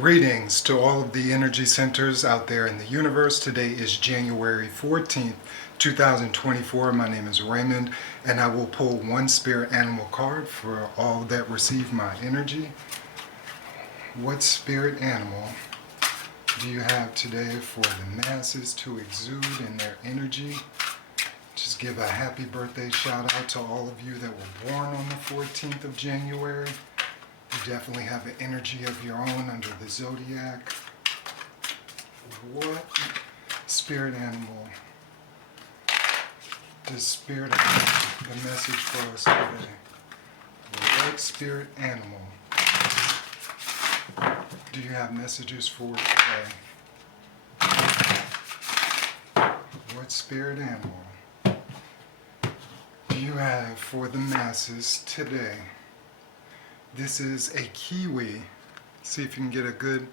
Greetings to all of the energy centers out there in the universe. Today is January 14th, 2024. My name is Raymond, and I will pull one spirit animal card for all that receive my energy. What spirit animal do you have today for the masses to exude in their energy? Just give a happy birthday shout out to all of you that were born on the 14th of January. You definitely have an energy of your own under the zodiac. What spirit animal does spirit have the message for us today? What spirit animal do you have messages for today? What spirit animal do you have for the masses today? This is a kiwi. See if you can get a good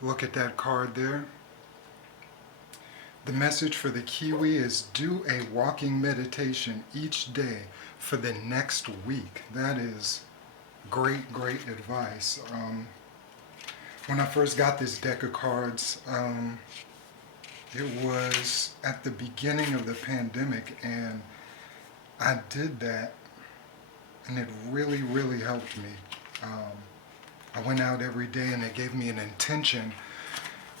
look at that card there. The message for the kiwi is do a walking meditation each day for the next week. That is great advice. When I first got this deck of cards, it was at the beginning of the pandemic, and I did that, and it really helped me. I went out every day, and it gave me an intention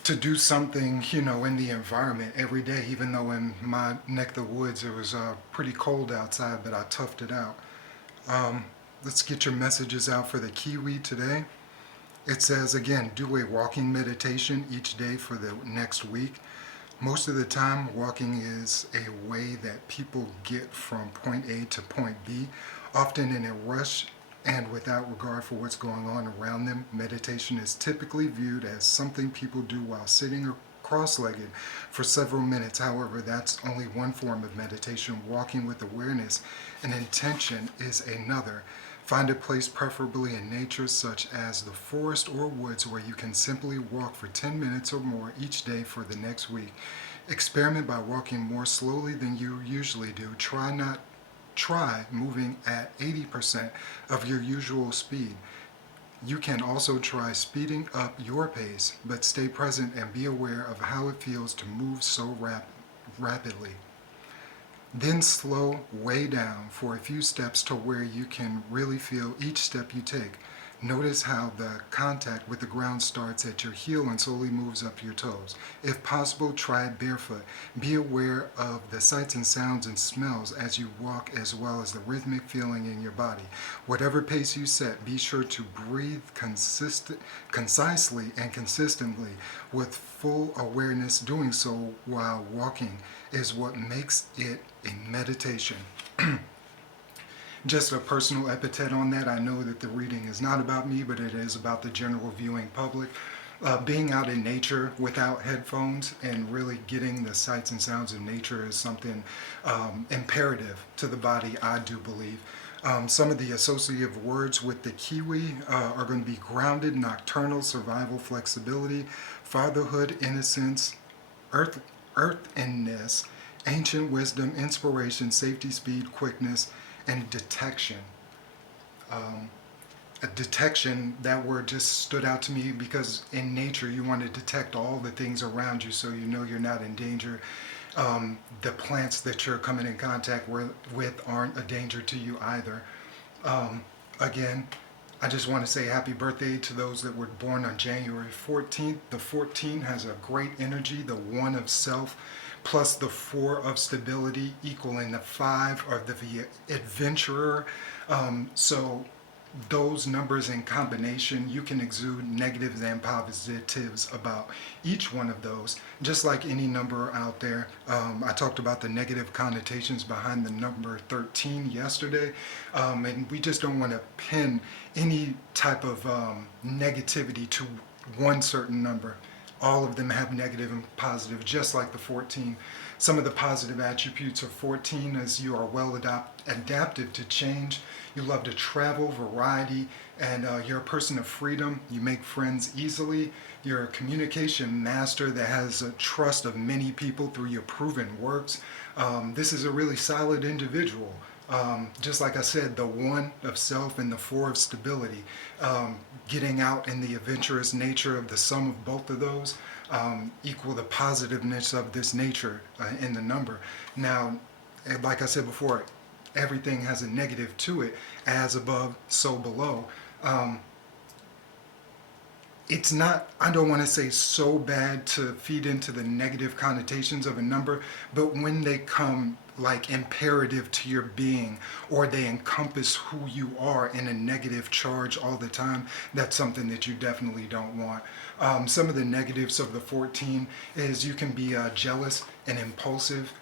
to do something, in the environment every day, even though in my neck of the woods it was pretty cold outside, but I toughed it out. Let's get your messages out for the kiwi today. It says, again, do a walking meditation each day for the next week. Most of the time, walking is a way that people get from point A to point B, often in a rush and without regard for what's going on around them. Meditation is typically viewed as something people do while sitting cross-legged for several minutes. However, that's only one form of meditation. Walking with awareness and intention is another. Find a place, preferably in nature, such as the forest or woods, where you can simply walk for 10 minutes or more each day for the next week. Experiment by walking more slowly than you usually do. Try moving at 80% of your usual speed. You can also try speeding up your pace, but stay present and be aware of how it feels to move so rapidly. Then slow way down for a few steps to where you can really feel each step you take. Notice how the contact with the ground starts at your heel and slowly moves up your toes. If possible, try it barefoot. Be aware of the sights and sounds and smells as you walk, as well as the rhythmic feeling in your body. Whatever pace you set, be sure to breathe concisely and consistently with full awareness. Doing so while walking is what makes it a meditation. Just a personal epithet on that. I know that the reading is not about me, but it is about the general viewing public. Being out in nature without headphones and really getting the sights and sounds of nature is something imperative to the body, I do believe. Some of the associative words with the kiwi are going to be grounded, nocturnal, survival, flexibility, fatherhood, innocence, earthiness, ancient wisdom, inspiration, safety, speed, quickness, and detection. Detection, that word just stood out to me because in nature you want to detect all the things around you so you know you're not in danger. The plants that you're coming in contact with aren't a danger to you either. Again, I just want to say happy birthday to those that were born on January 14th. The 14 has a great energy, the 1 of self, plus the 4 of stability, equaling the 5 of the adventurer. So those numbers in combination, you can exude negatives and positives about each one of those, just like any number out there. I talked about the negative connotations behind the number 13 yesterday, and we just don't want to pin any type of negativity to one certain number. All of them have negative and positive, just like the 14. Some of the positive attributes of 14 is you are well adaptive to change. You love to travel, variety, and you're a person of freedom. You make friends easily. You're a communication master that has a trust of many people through your proven works. This is a really solid individual. Just like I said, the 1 of self and the 4 of stability, getting out in the adventurous nature of the sum of both of those equal the positiveness of this nature in the number. Now, like I said before, everything has a negative to it, as above, so below. It's not, I don't want to say so bad to feed into the negative connotations of a number, but when they come like imperative to your being, or they encompass who you are in a negative charge all the time, that's something that you definitely don't want. Some of the negatives of the 14 is you can be jealous and impulsive.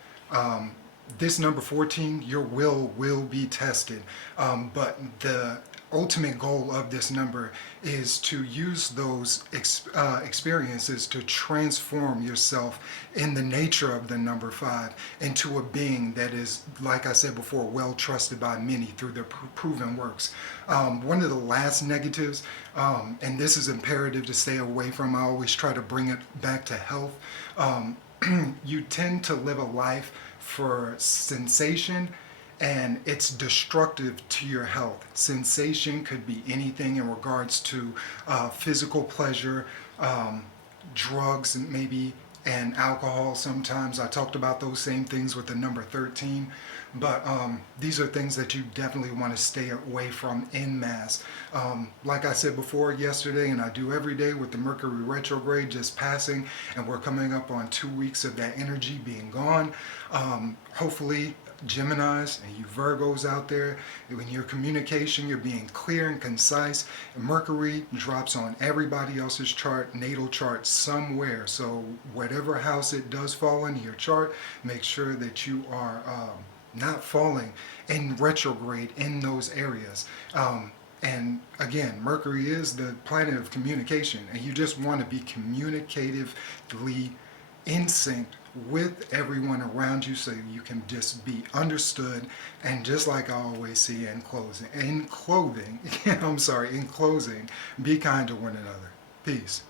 This number 14, your will be tested, but the ultimate goal of this number is to use those experiences to transform yourself in the nature of the number 5 into a being that is, like I said before, well trusted by many through their proven works. One of the last negatives, and this is imperative to stay away from, I always try to bring it back to health. You tend to live a life for sensation, and it's destructive to your health. Sensation could be anything in regards to physical pleasure, drugs, and maybe, and alcohol sometimes. I talked about those same things with the number 13, but these are things that you definitely want to stay away from en masse. Like I said before yesterday, and I do every day with the Mercury retrograde just passing, and we're coming up on 2 weeks of that energy being gone. Hopefully, Geminis and you Virgos out there, in your communication, you're being clear and concise. Mercury drops on everybody else's chart, natal chart somewhere. So whatever house it does fall into your chart, make sure that you are not falling in retrograde in those areas. And again, Mercury is the planet of communication, and you just want to be communicatively in sync with everyone around you so you can just be understood. And just like I always say in closing, in clothing, I'm sorry, in closing, be kind to one another. Peace.